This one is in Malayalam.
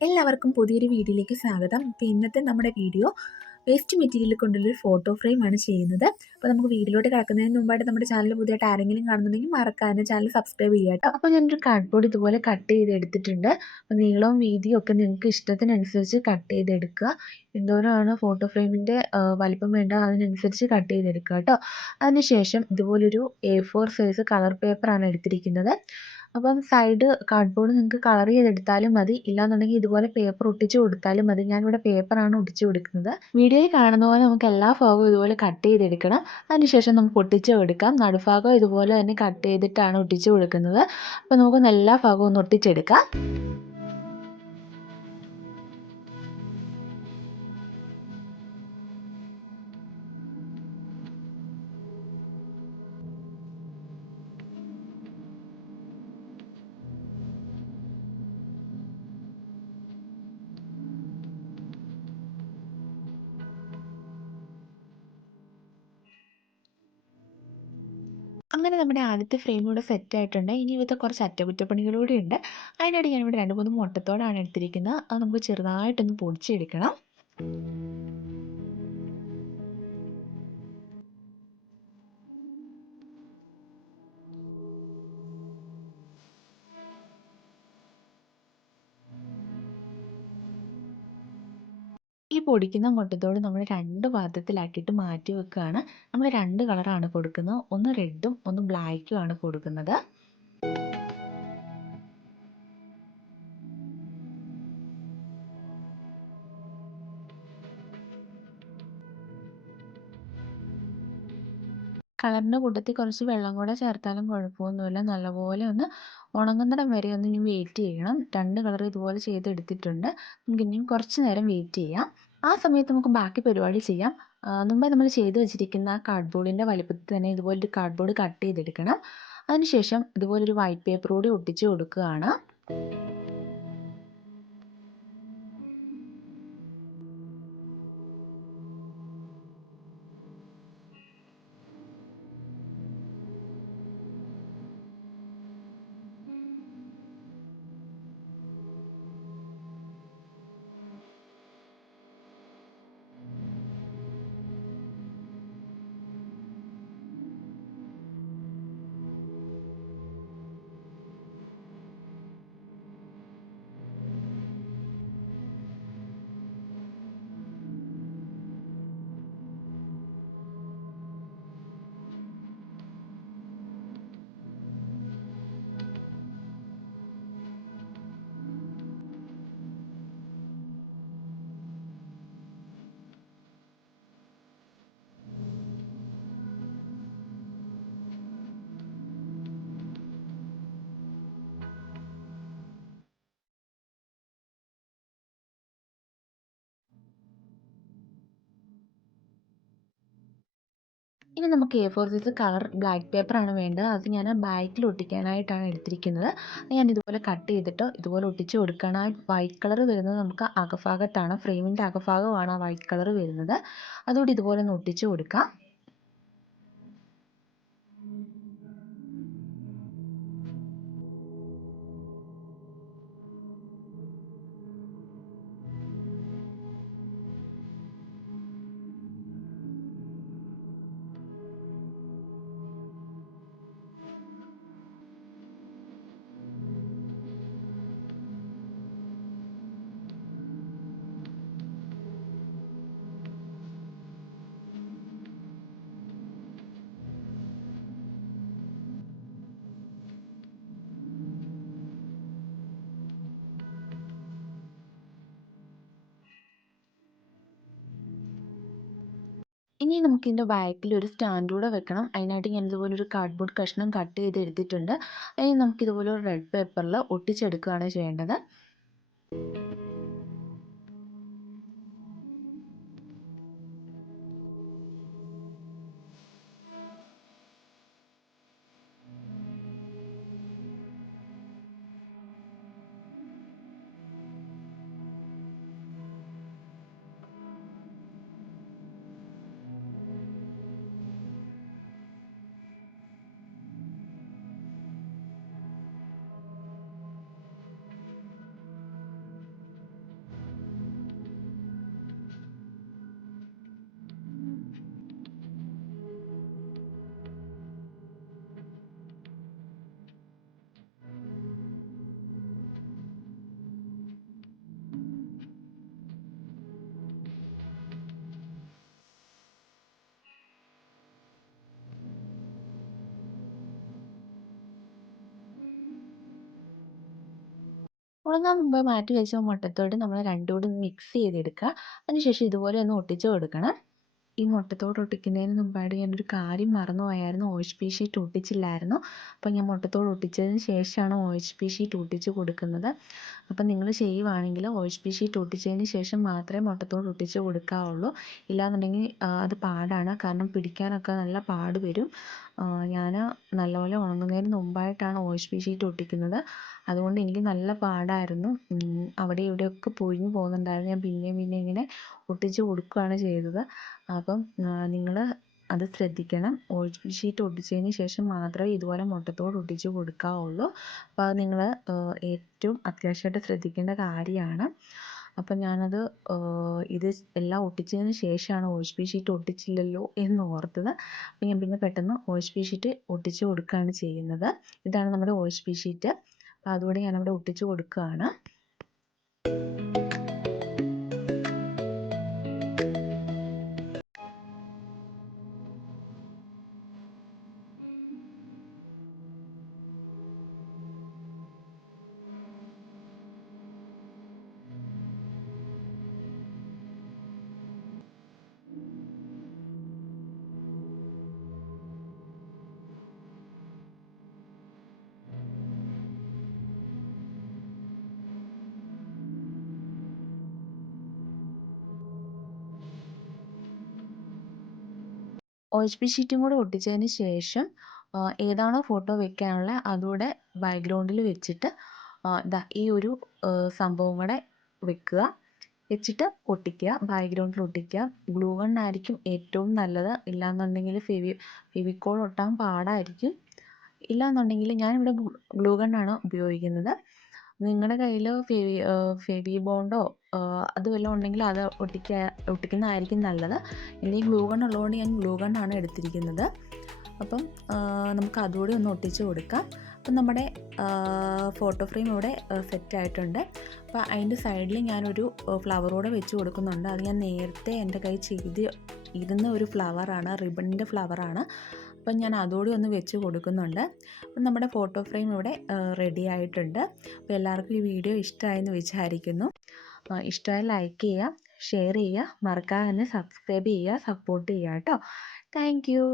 എല്ലാവർക്കും പുതിയൊരു വീഡിയോയിലേക്ക് സ്വാഗതം. അപ്പോൾ ഇന്നത്തെ നമ്മുടെ വീഡിയോ വേസ്റ്റ് മെറ്റീരിയൽ കൊണ്ടുള്ളൊരു ഫോട്ടോ ഫ്രെയിമാണ് ചെയ്യുന്നത്. അപ്പോൾ നമുക്ക് വീഡിയോയിലോട്ട് കിടക്കുന്നതിന് മുമ്പായിട്ട് നമ്മുടെ ചാനൽ പുതിയതായിട്ട് ആരെങ്കിലും കാണുന്നുണ്ടെങ്കിൽ മറക്കാതെ ചാനൽ സബ്സ്ക്രൈബ് ചെയ്യുക കേട്ടോ. അപ്പോൾ ഞാനൊരു കാർഡ്ബോർഡ് ഇതുപോലെ കട്ട് ചെയ്തെടുത്തിട്ടുണ്ട്. അപ്പോൾ നീളവും വീതിയും ഒക്കെ നിങ്ങൾക്ക് ഇഷ്ടത്തിനനുസരിച്ച് കട്ട് ചെയ്തെടുക്കുക. എന്തോരമാണ് ഫോട്ടോ ഫ്രെയിമിൻ്റെ വലിപ്പം വേണ്ട അതിനനുസരിച്ച് കട്ട് ചെയ്തെടുക്കുക കേട്ടോ. അതിനുശേഷം ഇതുപോലൊരു A4 സൈസ് കളർ പേപ്പറാണ് എടുത്തിരിക്കുന്നത്. അപ്പം സൈഡ് കാർഡ്ബോർഡ് നിങ്ങൾക്ക് കളർ ചെയ്തെടുത്താലും മതി, ഇല്ലാന്നുണ്ടെങ്കിൽ ഇതുപോലെ പേപ്പർ ഒട്ടിച്ച് കൊടുത്താലും മതി. ഞാനിവിടെ പേപ്പറാണ് ഒട്ടിച്ച് കൊടുക്കുന്നത്. വീഡിയോയിൽ കാണുന്ന പോലെ നമുക്ക് എല്ലാ ഭാഗവും ഇതുപോലെ കട്ട് ചെയ്തെടുക്കണം. അതിനുശേഷം നമുക്ക് ഒട്ടിച്ച് കൊടുക്കാം. നടുഭാഗം ഇതുപോലെ തന്നെ കട്ട് ചെയ്തിട്ടാണ് ഒട്ടിച്ച് കൊടുക്കുന്നത്. അപ്പോൾ നമുക്ക് എല്ലാ ഭാഗവും ഒന്ന് ഒട്ടിച്ചെടുക്കാം. അങ്ങനെ നമ്മുടെ ആദ്യത്തെ ഫ്രെയിം ഇവിടെ സെറ്റ് ആയിട്ടുണ്ട്. ഇനി ഇവിടുത്തെ കുറച്ച് അറ്റകുറ്റപ്പണികളൂടെ ഉണ്ട്. അതിനായിട്ട് ഞാനിവിടെ 2-3 മുട്ടത്തോടാണ് എടുത്തിരിക്കുന്നത്. അത് നമുക്ക് ചെറുതായിട്ടൊന്ന് പൊടിച്ചെടുക്കണം. ഈ പൊടിക്കുന്ന മുട്ടത്തോട് നമ്മൾ 2 പാത്രത്തിലാക്കിയിട്ട് മാറ്റി വെക്കുകയാണ്. നമ്മൾ 2 കളറാണ് കൊടുക്കുന്നത്. ഒന്ന് റെഡും ഒന്ന് ബ്ലാക്കും ആണ് കൊടുക്കുന്നത്. കളറിൻ്റെ കൂട്ടത്തിൽ കുറച്ച് വെള്ളം കൂടെ ചേർത്താലും കുഴപ്പമൊന്നുമില്ല. നല്ലപോലെ ഒന്ന് ഉണങ്ങുന്നിടം വരെ ഒന്ന് ഇനി വെയിറ്റ് ചെയ്യണം. 2 കളർ ഇതുപോലെ ചെയ്തെടുത്തിട്ടുണ്ട്. നമുക്ക് ഇനിയും കുറച്ച് നേരം വെയിറ്റ് ചെയ്യാം. ആ സമയത്ത് നമുക്ക് ബാക്കി പരിപാടി ചെയ്യാം. മുമ്പേ നമ്മൾ ചെയ്ത് വെച്ചിരിക്കുന്ന കാർഡ്ബോർഡിൻ്റെ വലിപ്പത്തിൽ തന്നെ ഇതുപോലൊരു കാർഡ്ബോർഡ് കട്ട് ചെയ്തെടുക്കണം. അതിനുശേഷം ഇതുപോലൊരു വൈറ്റ് പേപ്പർ കൂടി ഒട്ടിച്ച് കൊടുക്കുകയാണ്. ഇനി നമുക്ക് A4 സൈസ് കളർ ബ്ലാക്ക് പേപ്പറാണ് വേണ്ടത്. അത് ഞാൻ ബാക്കിൽ ഒട്ടിക്കാനായിട്ടാണ് എടുത്തിരിക്കുന്നത്. ഞാൻ ഇതുപോലെ കട്ട് ചെയ്തിട്ട് ഇതുപോലെ ഒട്ടിച്ച് കൊടുക്കുകയാണ്. ആ വൈറ്റ് കളർ വരുന്നത് നമുക്ക് അകഭാഗത്താണ്, ഫ്രെയിമിൻ്റെ അകഭാഗമാണ് ആ വൈറ്റ് കളർ വരുന്നത്. അതുകൊണ്ട് ഇതുപോലെ ഒന്ന് ഒട്ടിച്ച് കൊടുക്കാം. ഇനി നമുക്കിതിൻ്റെ ബാക്കിൽ ഒരു സ്റ്റാൻഡ് കൂടെ വെക്കണം. അതിനായിട്ട് ഞാൻ ഇതുപോലെ ഒരു കാർഡ്ബോർഡ് കഷ്ണം കട്ട് ചെയ്ത് എടുത്തിട്ടുണ്ട്. ഇനി നമുക്കിതുപോലെ ഒരു റെഡ് പേപ്പറിൽ ഒട്ടിച്ചെടുക്കുകയാണ് ചെയ്യേണ്ടത്. ഉണങ്ങാൻ മുമ്പ് മാറ്റി വെച്ച മുട്ടത്തോട് നമ്മൾ രണ്ടും കൂടി മിക്സ് ചെയ്തെടുക്കുക. അതിനുശേഷം ഇതുപോലെ ഒന്ന് ഒട്ടിച്ച് കൊടുക്കണം. ഈ മുട്ടത്തോട് ഒട്ടിക്കുന്നതിന് മുമ്പായിട്ട് ഞാനൊരു കാര്യം മറന്നു പോയായിരുന്നു. OHP ഷീറ്റ് ഒട്ടിച്ചില്ലായിരുന്നു. അപ്പോൾ ഞാൻ മുട്ടത്തോട് ഒട്ടിച്ചതിന് ശേഷമാണ് OHP ഷീറ്റ് ഒട്ടിച്ച് കൊടുക്കുന്നത്. അപ്പം നിങ്ങൾ ചെയ്യുവാണെങ്കിൽ OHP ഷീറ്റ് ഒട്ടിച്ചതിന് ശേഷം മാത്രമേ മുട്ടത്തോട് ഒട്ടിച്ച് കൊടുക്കാവുള്ളൂ. ഇല്ലാന്നുണ്ടെങ്കിൽ അത് പാടാണ്. കാരണം പിടിക്കാനൊക്കെ നല്ല പാട് വരും. ഞാൻ നല്ലപോലെ ഉണങ്ങുന്നതിന് മുമ്പായിട്ടാണ് OHP ഷീറ്റ് ഒട്ടിക്കുന്നത്. അതുകൊണ്ട് എനിക്ക് നല്ല പാടായിരുന്നു. അവിടെ ഇവിടെയൊക്കെ പൊഴിഞ്ഞു പോകുന്നുണ്ടായിരുന്നു. ഞാൻ പിന്നെയും ഇങ്ങനെ ഒട്ടിച്ച് കൊടുക്കുകയാണ് ചെയ്തത്. അപ്പം നിങ്ങൾ അത് ശ്രദ്ധിക്കണം. OHP ഷീറ്റ് ഒട്ടിച്ചതിന് ശേഷം മാത്രമേ ഇതുപോലെ മുട്ടത്തോട് ഒട്ടിച്ച് കൊടുക്കാവുള്ളൂ. അപ്പോൾ അത് നിങ്ങൾ ഏറ്റവും അത്യാവശ്യമായിട്ട് ശ്രദ്ധിക്കേണ്ട കാര്യമാണ്. അപ്പം ഞാനത് ഇത് എല്ലാം ഒട്ടിച്ചതിന് ശേഷമാണ് OHP ഷീറ്റ് ഒട്ടിച്ചില്ലല്ലോ എന്ന് ഓർത്തത്. അപ്പം ഞാൻ പിന്നെ പെട്ടെന്ന് OHP ഷീറ്റ് ഒട്ടിച്ച് കൊടുക്കുകയാണ് ചെയ്യുന്നത്. ഇതാണ് നമ്മുടെ OHP ഷീറ്റ്. അപ്പോൾ അതുകൂടെ ഞാനവിടെ ഒട്ടിച്ച് കൊടുക്കുകയാണ്. OHP ഷീറ്റും കൂടെ ഒട്ടിച്ചതിന് ശേഷം ഏതാണോ ഫോട്ടോ വെക്കാനുള്ളത് അതുകൂടെ ബാക്ക്ഗ്രൗണ്ടിൽ വെച്ചിട്ട് ദാ ഈ ഒരു സംഭവം കൂടെ വെക്കുക. വെച്ചിട്ട് ഒട്ടിക്കുക. ബാക്ക്ഗ്രൗണ്ടിൽ ഒട്ടിക്കുക. ഗ്ലൂ ഗൺ ആയിരിക്കും ഏറ്റവും നല്ലത്. ഇല്ലാന്നുണ്ടെങ്കിൽ ഫെവിക്കോൾ ഒട്ടാൻ പാടായിരിക്കും. ഇല്ലാന്നുണ്ടെങ്കിൽ ഞാനിവിടെ ഗ്ലൂ ഗണ്ണാണ് ഉപയോഗിക്കുന്നത്. നിങ്ങളുടെ കയ്യിൽ ഫെവി ബോണ്ടോ അത് വല്ലതും ഉണ്ടെങ്കിൽ അത് ഒട്ടിക്കുന്നതായിരിക്കും നല്ലത്. എൻ്റെ ഈ ഗ്ലൂ ഗൺ ഉള്ളതുകൊണ്ട് ഞാൻ ഗ്ലൂ ഗണ്ണാണ് എടുത്തിരിക്കുന്നത്. അപ്പം നമുക്ക് അതുകൂടി ഒന്ന് ഒട്ടിച്ച് കൊടുക്കാം. അപ്പം നമ്മുടെ ഫോട്ടോ ഫ്രെയിം ഇവിടെ സെറ്റ് ആയിട്ടുണ്ട്. അപ്പോൾ അതിൻ്റെ സൈഡിൽ ഞാനൊരു ഫ്ലവർ കൂടെ വെച്ച് കൊടുക്കുന്നുണ്ട്. അത് ഞാൻ നേരത്തെ എൻ്റെ കൈ ഇരുന്ന ഒരു ഫ്ലവറാണ്, റിബണിൻ്റെ ഫ്ലവറാണ്. അപ്പം ഞാൻ അതുകൂടി ഒന്ന് വെച്ച് കൊടുക്കുന്നുണ്ട്. അപ്പം നമ്മുടെ ഫോട്ടോ ഫ്രെയിം ഇവിടെ റെഡി ആയിട്ടുണ്ട്. അപ്പോൾ എല്ലാവർക്കും ഈ വീഡിയോ ഇഷ്ടമായെന്ന് വിചാരിക്കുന്നു. ഇഷ്ടമായി ലൈക്ക് ചെയ്യുക, ഷെയർ ചെയ്യുക, മറക്കാതെ തന്നെ സബ്സ്ക്രൈബ് ചെയ്യുക, സപ്പോർട്ട് ചെയ്യുക കേട്ടോ. Thank you.